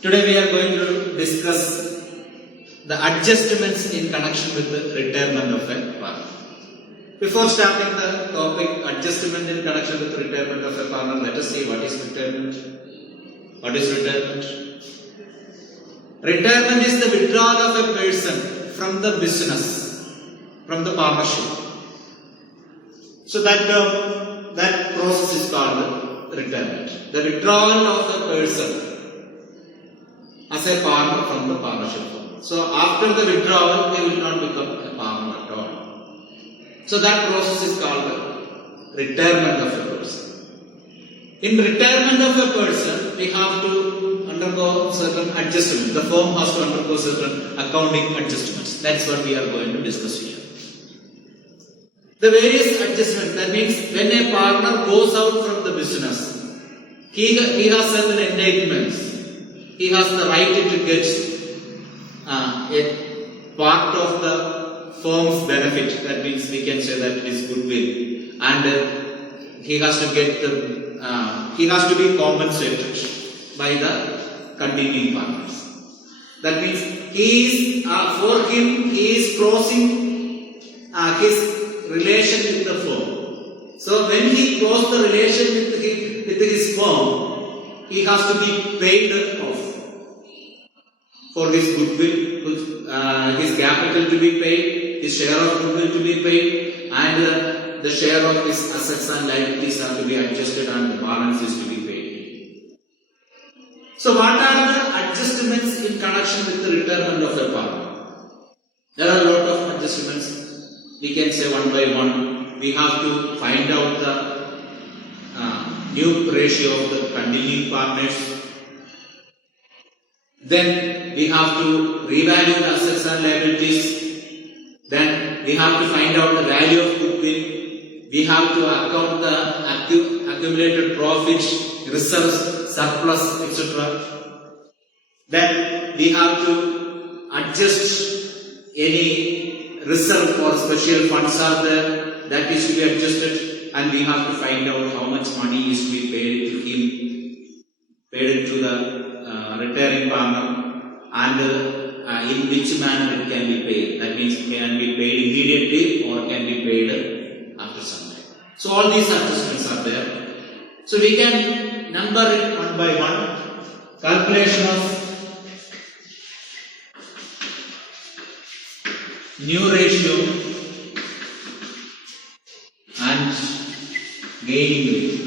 Today we are going to discuss the adjustments in connection with the retirement of a partner. Before starting the topic adjustment in connection with retirement of a partner, let us see what is retirement. What is retirement? Retirement is the withdrawal of a person from the business, from the partnership. So that process is called retirement. The withdrawal of a person as a partner from the partnership. So after the withdrawal, they will not become a partner at all. So that process is called retirement of a person. In retirement of a person, we have to undergo certain adjustments. The firm has to undergo certain accounting adjustments. That's what we are going to discuss here. The various adjustments, that means when a partner goes out from the business, he has certain entitlements. He has the right to get a part of the firm's benefit. That means we can say that is goodwill, and he has to get he has to be compensated by the continuing partners. That means for him he is closing his relation with the firm. So when he closes the relation with his firm, he has to be paid off for his goodwill, his capital to be paid, his share of goodwill to be paid, and the share of his assets and liabilities are to be adjusted and the balance is to be paid. So what are the adjustments in connection with the retirement of a partner? There are a lot of adjustments. We can say one by one. We have to find out the new ratio of the continuing partners. Then we have to revalue the assets and liabilities. Then we have to find out the value of goodwill. We have to account the accumulated profits, reserves, surplus, etc. Then we have to adjust any reserve or special funds are there, that is to be adjusted, and we have to find out how much money is to be paid to him, paid to the retiring partner, and in which manner it can be paid. That means it can be paid immediately or can be paid after some time. So all these adjustments are there. So we can number it one by one. Calculation of new ratio and gaining ratio.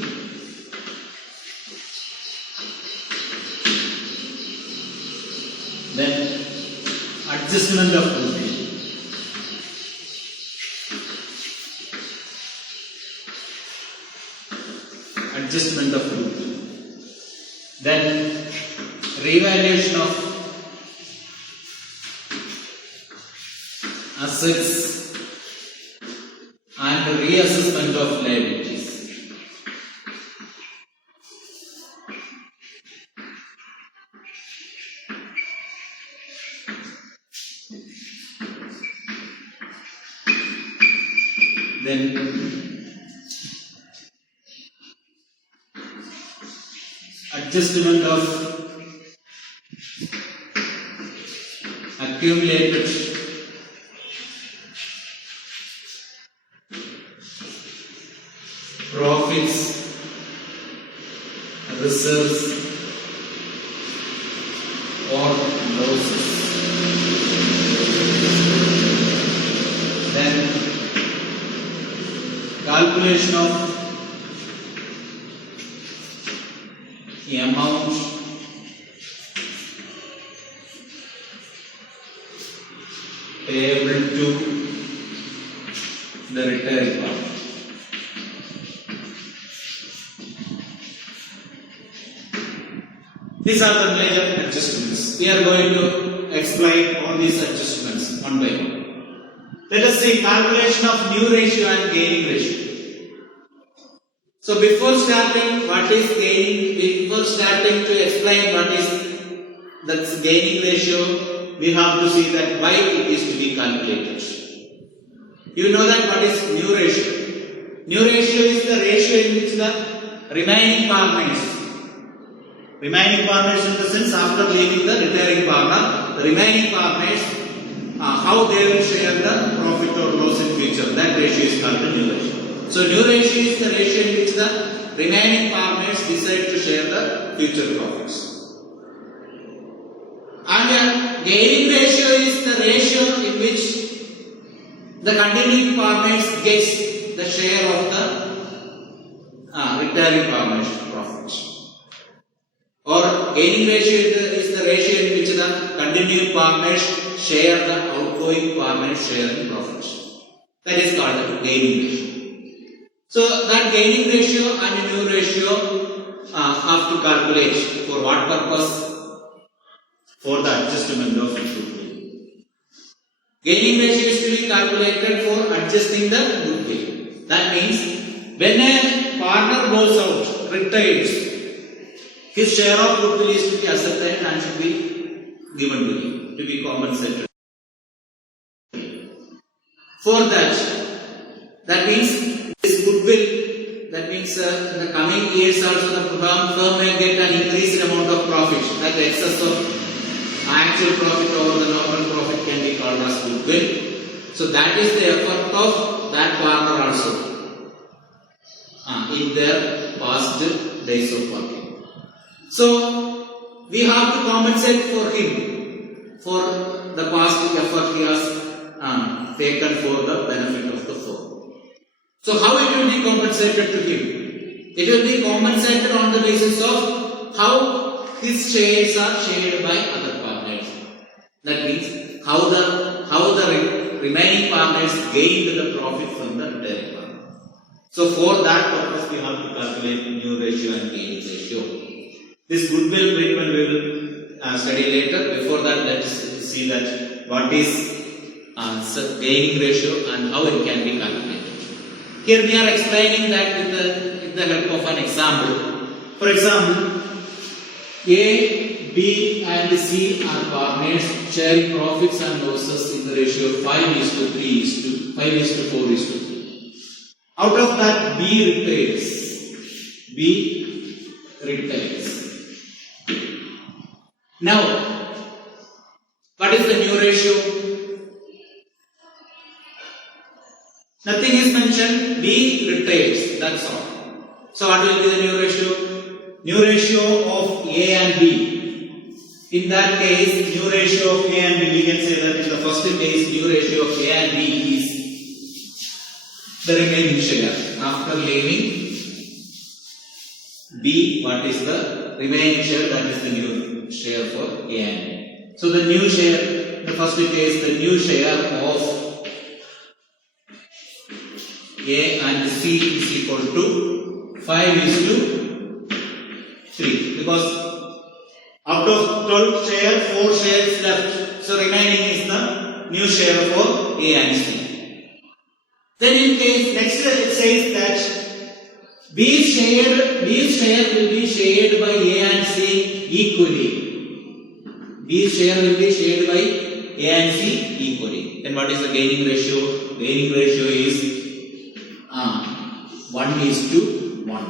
Then adjustment of goodwill. Adjustment of goodwill. Then revaluation of assets and reassessment of liabilities. Then adjustment of accumulated profits, reserves or losses. Then calculation of the amount payable to the retiring partner. These are the major adjustments. We are going to explain all these adjustments one by one. Let us see calculation of new ratio and gaining ratio. So before starting what is gaining, before starting to explain what is that gaining ratio, we have to see that why it is to be calculated. You know that what is new ratio. New ratio is the ratio in which the remaining partners Remaining partners in the sense after leaving the retiring partner, the remaining partners, how they will share the profit or loss in future. That ratio is called the new ratio. So new ratio is the ratio in which the remaining partners decide to share the future profits. And gaining ratio is the ratio in which the continuing partners gets the share of the retiring partners' profits. Or gaining ratio is the ratio in which the continuing partners share the outgoing partners' share in profits. That is called the gaining ratio. So that gaining ratio and new ratio have to calculate for what purpose? For the adjustment of goodwill. Gaining ratio is to be calculated for adjusting the goodwill. That means when a partner goes out, retires, his share of goodwill is to be accepted and should be given to him, to be compensated. For that means this goodwill, that means in the coming years also the firm may get an increased amount of profit, like the excess of actual profit over the normal profit can be called as goodwill. So that is the effort of that partner also in their past days of working. So we have to compensate for him for the past effort he has taken for the benefit of the firm. So how it will be compensated to him? It will be compensated on the basis of how his shares are shared by other partners. That means how the remaining partners gained the profit from the retiring partner. So for that purpose we have to calculate new ratio and gaining ratio. This goodwill treatment we will study later. Before that, let's see that what is gaining ratio and how it can be calculated. Here we are explaining that with the help of an example. For example, A, B and C are partners sharing profits and losses in the ratio of 5:3:5:4:3. Out of that, B retires. Now, what is the new ratio? Nothing is mentioned. B retires. That's all. So what will be the new ratio? New ratio of A and B. In that case, new ratio of A and B, we can say that in the first case, new ratio of A and B is the remaining share. After leaving B, what is the remaining share? That is the new share for A and B. So the new share, in the first case, the new share of A and C is equal to 5:3, because out of 12 shares, 4 shares left. So remaining is the new share for A and C. Then in case next it says that B's share will be shared by A and C equally. B's share will be shared by A and C equally. Then what is the gaining ratio? Gaining ratio is 1:1.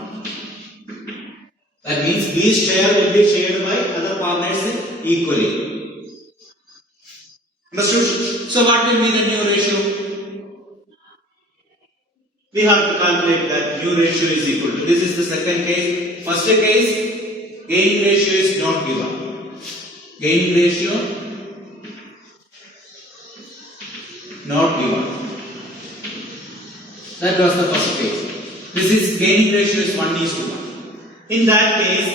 That means B's share will be shared by other partners equally. Understood? So what will be the new ratio? We have to calculate that new ratio is equal to. This is the second case. First case, gaining ratio is not given. Gaining ratio not given. That was the first case. This is gaining ratio is 1:1. In that case,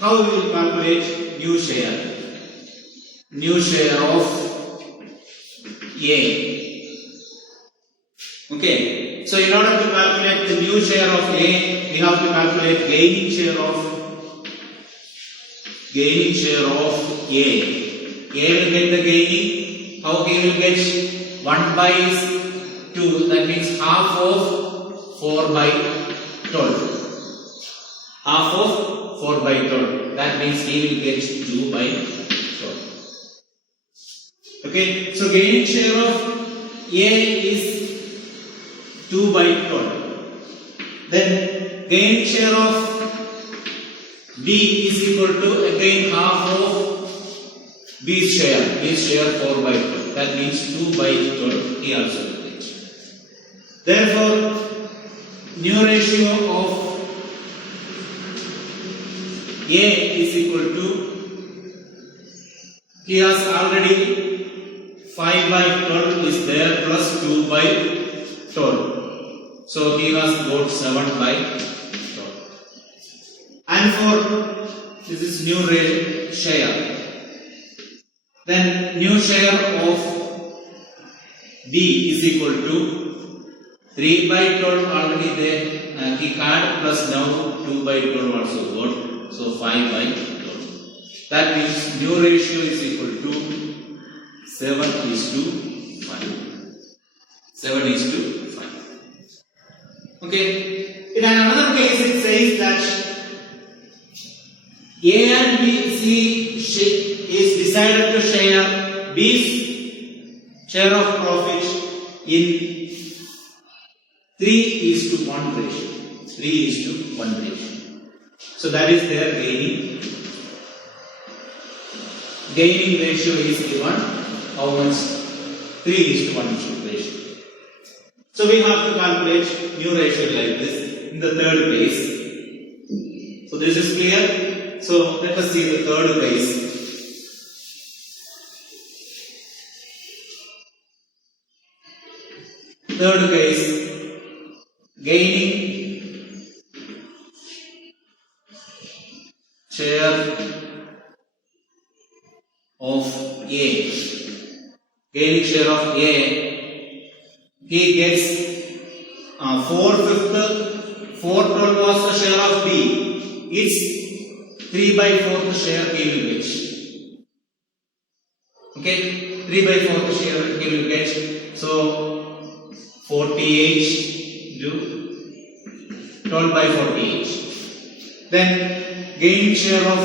how we will calculate new share? New share of A. Okay. So in order to calculate the new share of A, we have to calculate gaining share of A. A will get the gaining. How A will get? 1/2. That means half of 4/12. Half of 4/12. That means he will get 2/12. Okay. So gaining share of A is 2/12. Then gaining share of B is equal to again half of B's share. B's share 4 by 12. That means 2 by 12. He also will get. Therefore, new ratio of A is equal to, he has already 5 by 12 is there plus 2 by 12. So he has got 7 by 12. And for this is new share. Then new share of B is equal to 3 by 12 already there. He had plus now 2 by 12 also got. So 5 by 12. That means new ratio is equal to 7 is to 5. 7 is to 5. Okay. In another case it says that A and B, C is decided to share B's share of profit in 3 is to 1 ratio. 3 is to 1 ratio. So that is their gaining. Gaining ratio is given. How much? 3 is to 1 ratio. So we have to calculate new ratio like this in the third case. So this is clear. So let us see the third case. Third case, gaining share of A. Gaining share of A, he gets 4/5. 4/12 was the share of B. It's 3 by 4 share he will get. Okay, 3 by 4 share he will get. So 48 into 12 by 48. Then gaining share of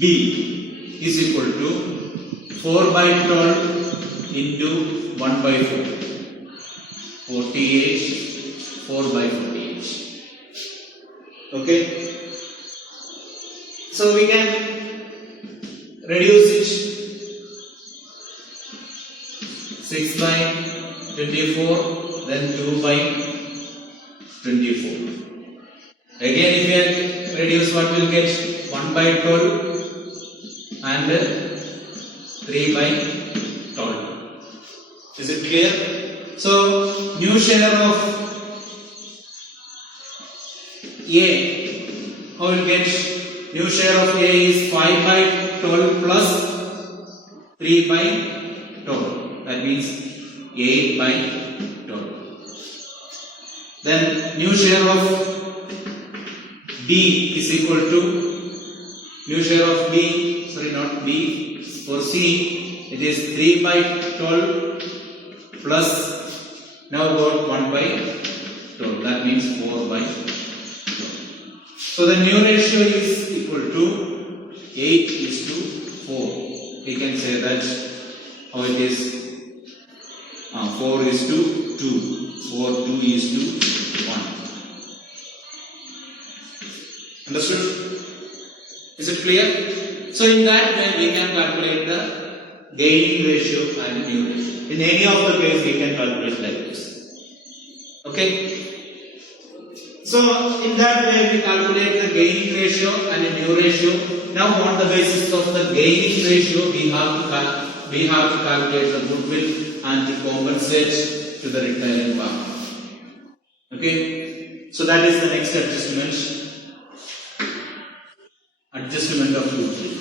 B is equal to 4 by 12 into 1 by 4. 48, 4 by 48. Okay. So we can reduce it. 6 by 24, then 2 by 24. Again, if we reduce, what will get? 1 by 12 and 3 by 12. Is it clear? So, new share of A, how will get? New share of A is 5 by 12 plus 3 by 12. That means 8 by 12. Then new share of B is equal to new share of B, sorry, not B, for C, it is 3 by 12 plus now got 1 by 12. That means 4 by 12. So the new ratio is equal to 8 is to 4. We can say that how it is 4 is to 2. 4, 2 is to 1. Understood? Is it clear? So in that way we can calculate the gaining ratio and new ratio. In any of the case we can calculate like this. Okay? So in that way we calculate the gaining ratio and the new ratio. Now on the basis of the gaining ratio we have to calculate the goodwill and to compensate to the retiring part. Okay? So that is the next adjustment. Adjustment of goodwill.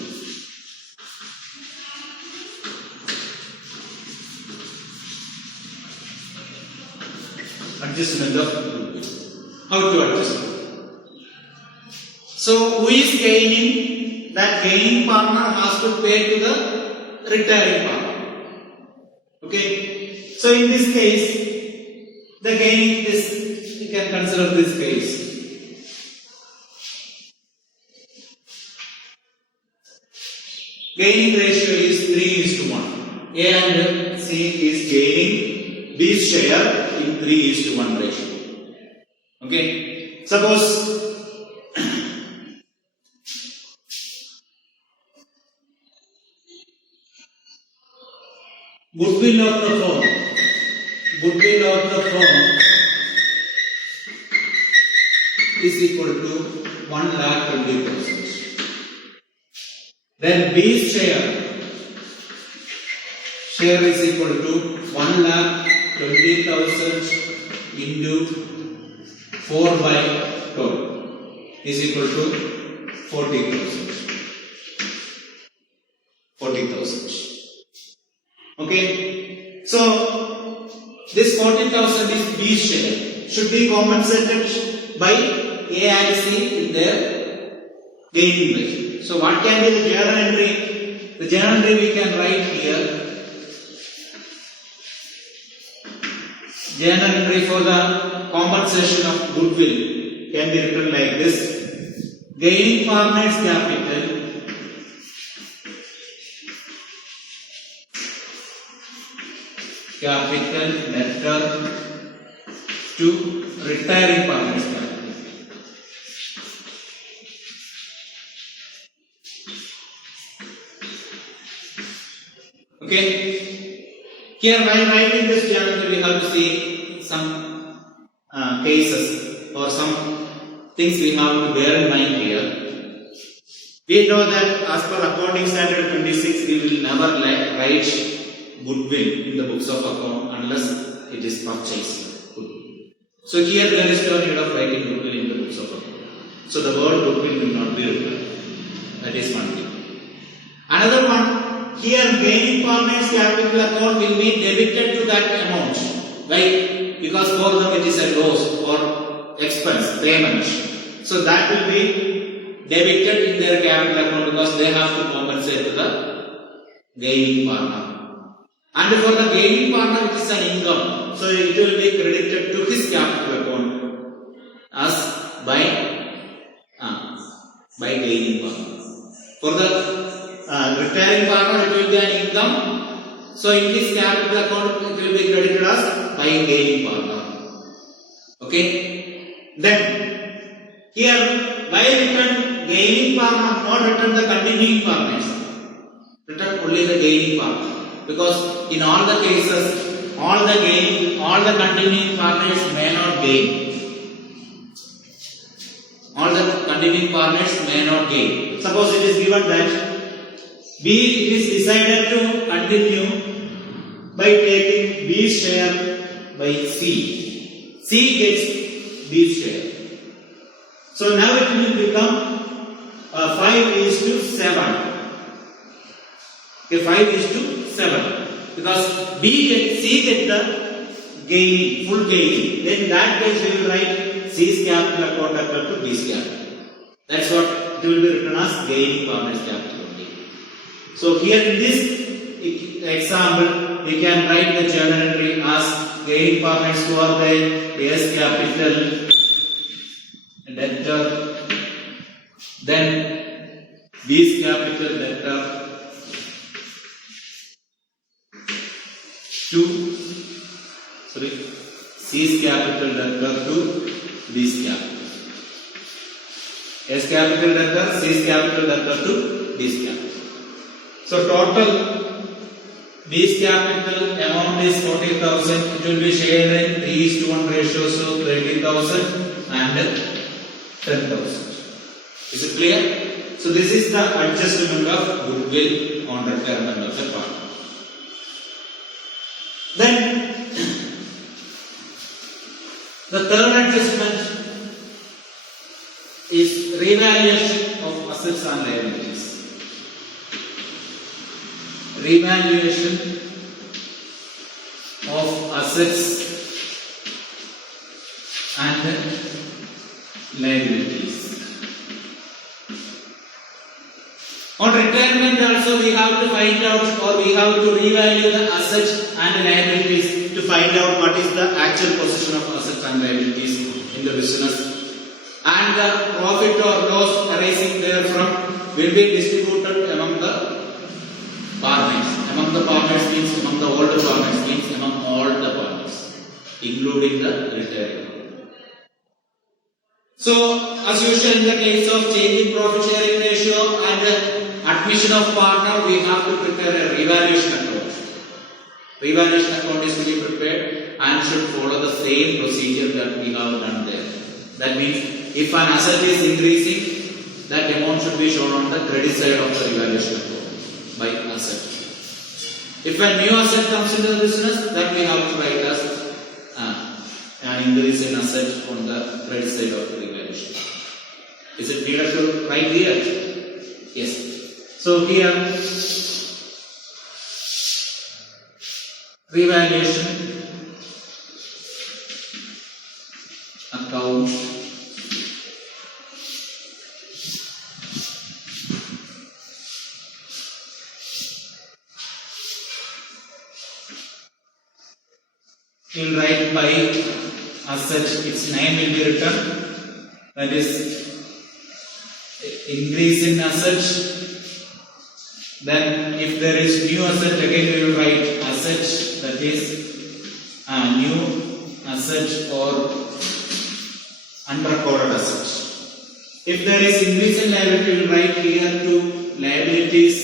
Adjustment of goodwill. How to adjust it? So who is gaining? That gaining partner has to pay to the retiring partner. Okay. So in this case, the gaining is, you can consider this case. Gaining ratio is 3 is to 1. A and C is gaining B's share in 3 is to 1 ratio. Okay. Suppose goodwill of the firm is equal to 1,20,000. Then B's share is equal to 1,20,000 into 4 by 12 is equal to 40,000. Okay, so this 40,000 is B's share, should be compensated by A and C in their gaining ratio. So what can be the journal entry? The journal entry we can write here. Journal entry for the compensation of goodwill can be written like this: gaining partners capital debtor to retiring partners capital. Okay, here while writing this journal we have to see some cases or some things we have to bear in mind here. We know that as per accounting standard 26 we will never write goodwill in the books of account unless it is purchased. So here there is no need of writing goodwill in the books of account. So the word goodwill will not be written. That is one thing. Another one, here gaining partners capital account will be debited to that amount. Why? Because for them it is a loss or expense, payment. So that will be debited in their capital account because they have to compensate to the gaining partner. And for the gaining partner it is an income. So it will be credited to his capital account as by gaining partner. For the retiring partner it will be an income. So in his capital account it will be credited as by gaining partner. Okay. Then here while written gaining partner, not written the continuing partners. Written only the gaining partner. Because in all the cases, all the continuing partners may not gain. All the continuing partners may not gain. Suppose it is given that B is decided to continue by taking B's share by C. C gets B's share. So now it will become 5:7. Okay, 5:7. Because C get the gain, full gain. Then in that case we will write C's capital account equal to B's capital. That's what it will be written as gaining partners capital only. So here in this example we can write the journal entry as gaining partners who are the A's capital debtor, then B's capital debtor to C's capital debtor to B's capital. A's capital debtor, C's capital debtor to B's capital. So total B's capital amount is 40,000. It will be shared in 3:1 ratio, so 30,000 and 10,000. Is it clear? So this is the adjustment of goodwill on retirement of the partner. Then the third adjustment is revaluation of assets and liabilities. Revaluation of assets and liabilities. On retirement also we have to find out, or we have to revalue the assets and liabilities to find out what is the actual position of assets and liabilities in the business, and the profit or loss arising therefrom will be distributed among the partners. Among the partners means among the older partners means among all the partners, including the retired. So, as usual in the case of change in profit sharing ratio and admission of partner, we have to prepare a revaluation account. Revaluation account is to be prepared and should follow the same procedure that we have done there. That means, if an asset is increasing, that amount should be shown on the credit side of the revaluation account by asset. If a new asset comes into the business, that we have to write as an increase in asset on the credit side of the revaluation. Is it clear to write here? Yes. So here, revaluation account will write by asset, its name will be written, that is increase in asset. Then if there is new asset, again we will write asset, that is a new asset or unrecorded asset. If there is increase in liability, we will write here to liabilities,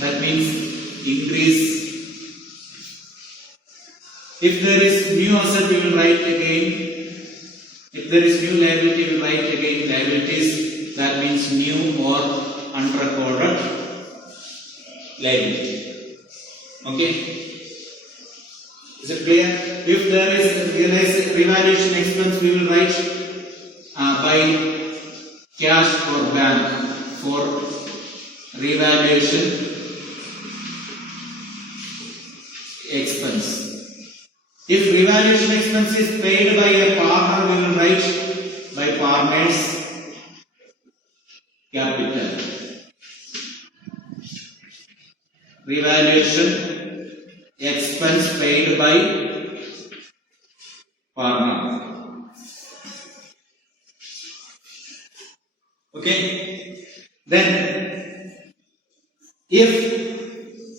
that means increase. If there is new asset, we will write again. If there is new liability, we will write again liabilities, that means new or unrecorded liability. Okay? Is it clear? If there is revaluation expense, we will write by cash or bank for revaluation expense. If revaluation expense is paid by a partner, we will write by partner's capital. Revaluation expense paid by partner. Okay? Then, if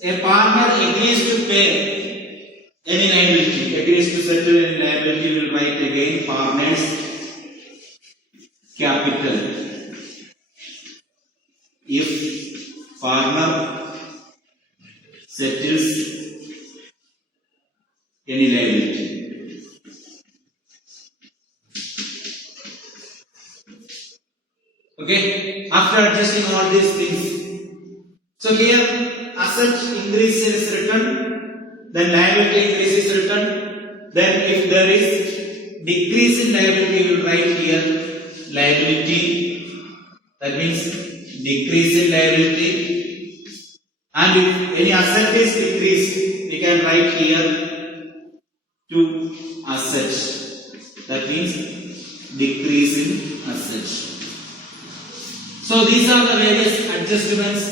a partner agrees to pay any liability, agrees to settle any liability, we will write again partner's capital. If partner settles any liability. Okay, after adjusting all these things. So here asset increase is written, then liability increase is written. Then if there is decrease in liability, we will write here liability, that means decrease in liability. And if any asset is decreased, we can write here to asset, that means decrease in asset. So these are the various adjustments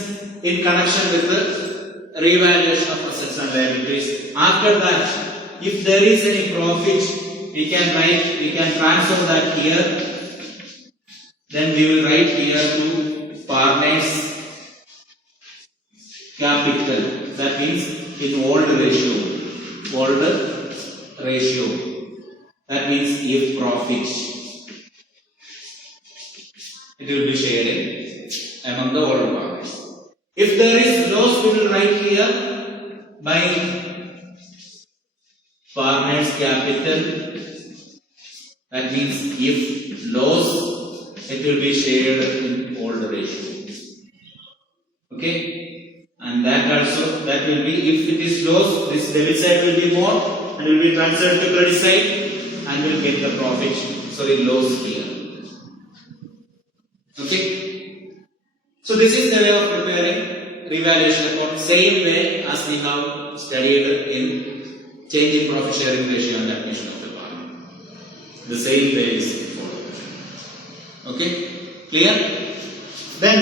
in connection with the revaluation of assets and liabilities. After that, if there is any profit, we can transfer that here. Then we will write here to partner's capital. That means in old ratio. Old ratio. That means if profit, it will be shared among the old partners. If there is loss, we will write here by partner's capital. That means if loss, it will be shared in old ratio. Okay? And that will be, if it is loss, this debit side will be more and will be transferred to credit side and will get the profit. Sorry, loss here. Okay? So this is the way of preparing revaluation account, same way as we have studied in change in profit sharing ratio and admission of the partner. The same way is followed. Okay? Clear? Then,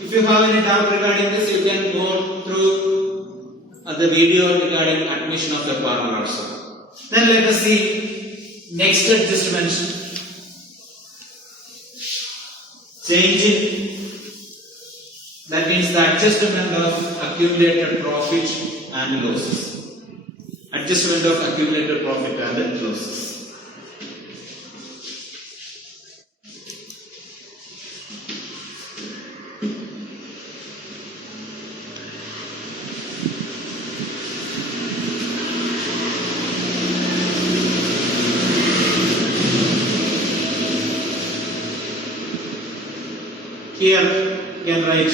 if you have any doubt regarding this, you can go through the video regarding admission of the partner also. Then let us see next adjustment. Change in, that means the adjustment of accumulated profit and losses. Adjustment of accumulated profit and losses. Here you can write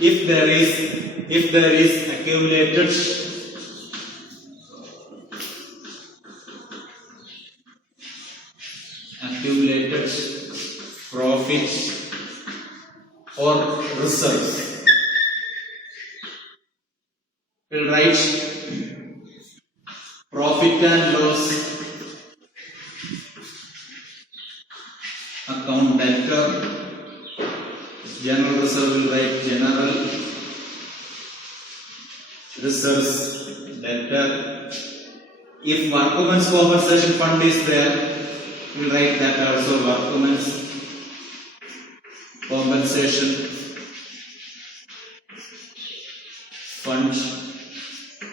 if there is accumulated profits or reserves. We'll write profit and loss account debtor. General reserve will write general reserves debtor. If workmen's compensation fund is there, we'll write that also workmen's compensation fund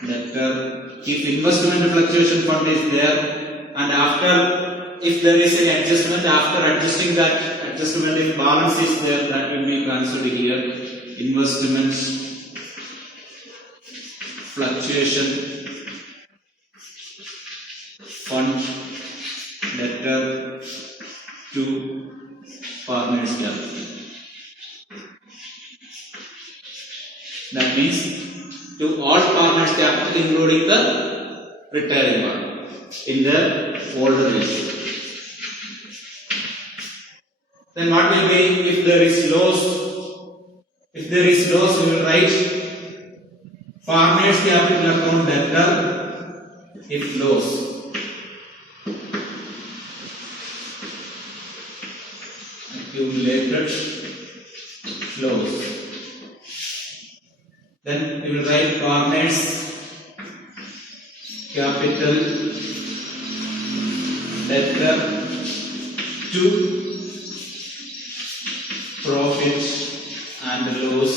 debtor. If investment fluctuation fund is there, and after, if there is an adjustment, after adjusting that adjustment, if balance is there, that will be transferred here. Investment fluctuation fund debtor to farmers capital. That means to all farmers capital, including the retiring one in the older ratio. Then what will be if there is loss? If there is loss, we will write farmers capital account debtor if loss. Accumulated loss. Then we will write farmers capital debtor to profit and loss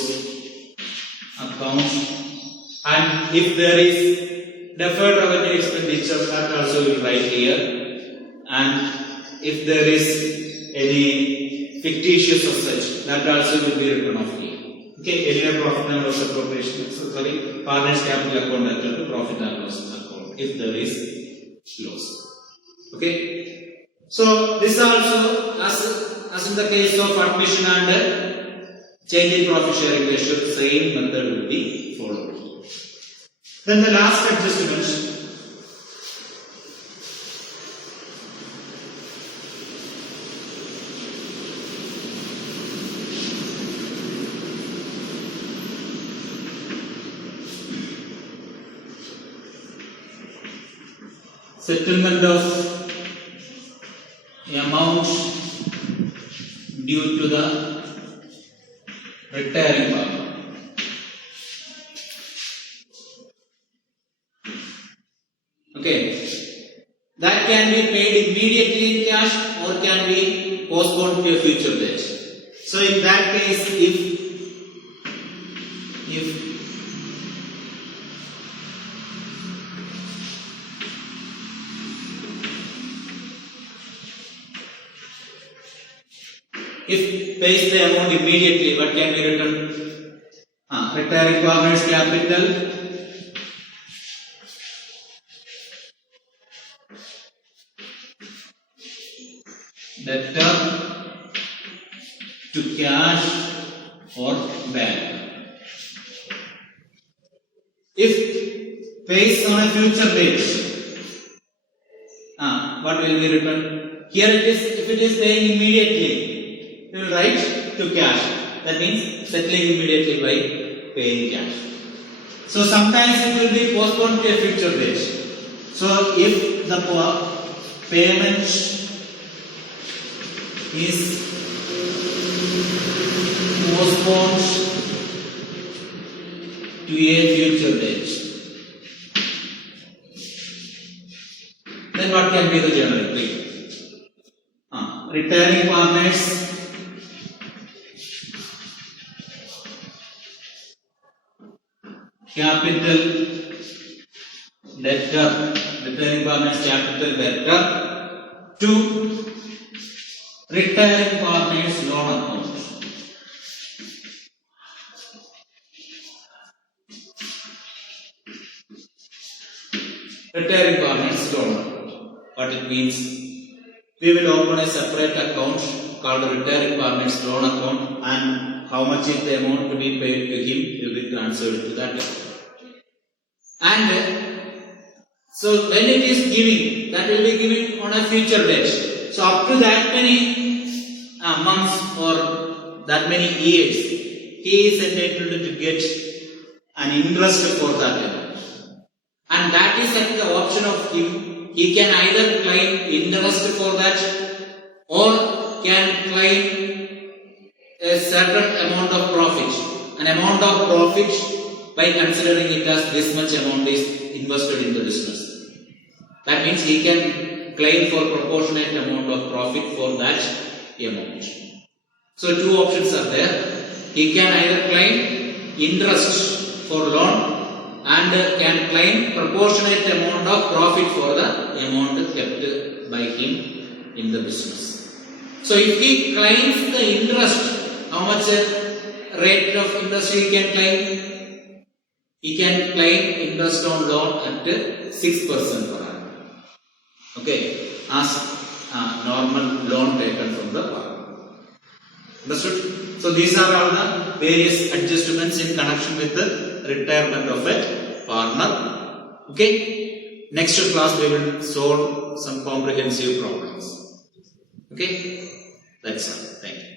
account, and if there is deferred revenue expenditure, that also we will write here, and if there is any fictitious of such, that also will be written off here. Okay, anyway, profit and loss appropriation, sorry, farmers capital account debtor to profit and loss account if there is loss. Okay, so this also, as in the case of admission and change in profit sharing ratio, same method will be followed. Then the last adjustment. Settlement of amount due to the retiring farmer. Okay, that can be paid immediately in cash or can be postponed to a future date. So in that case, if pays the amount immediately, what can be written? Retiring farmers capital debtor to cash or bank. If pays on a future date, what will be written? Here it is, if it is paying immediately, we will write to cash. That means settling immediately by paying cash. So sometimes it will be postponed to a future date. So if the payment is postponed to a future date, then what can be the general rate? Retiring farmers capital debtor, retiring farmers capital debtor to retiring farmers loan account. Retiring farmers loan account. What it means? we will open a separate account called Retired Requirements Loan Account, and how much is the amount to be paid to him will be transferred to that account. And so when it is giving, that will be given on a future date. So up to that many months or that many years, he is entitled to get an interest for that amount. And that is at the option of him. He can either claim interest for that or can claim a certain amount of profit. An amount of profit by considering it as this much amount is invested in the business. That means he can claim for proportionate amount of profit for that amount. So two options are there. He can either claim interest for loan and can claim proportionate amount of profit for the amount kept by him in the business. So if he claims the interest, how much rate of interest he can claim? He can claim interest on loan at 6% per annum. Okay, as normal loan taken from the partner. Understood? So these are all the various adjustments in connection with the retirement of a partner. Okay, next class we will solve some comprehensive problems. Okay, that's all. Thank you.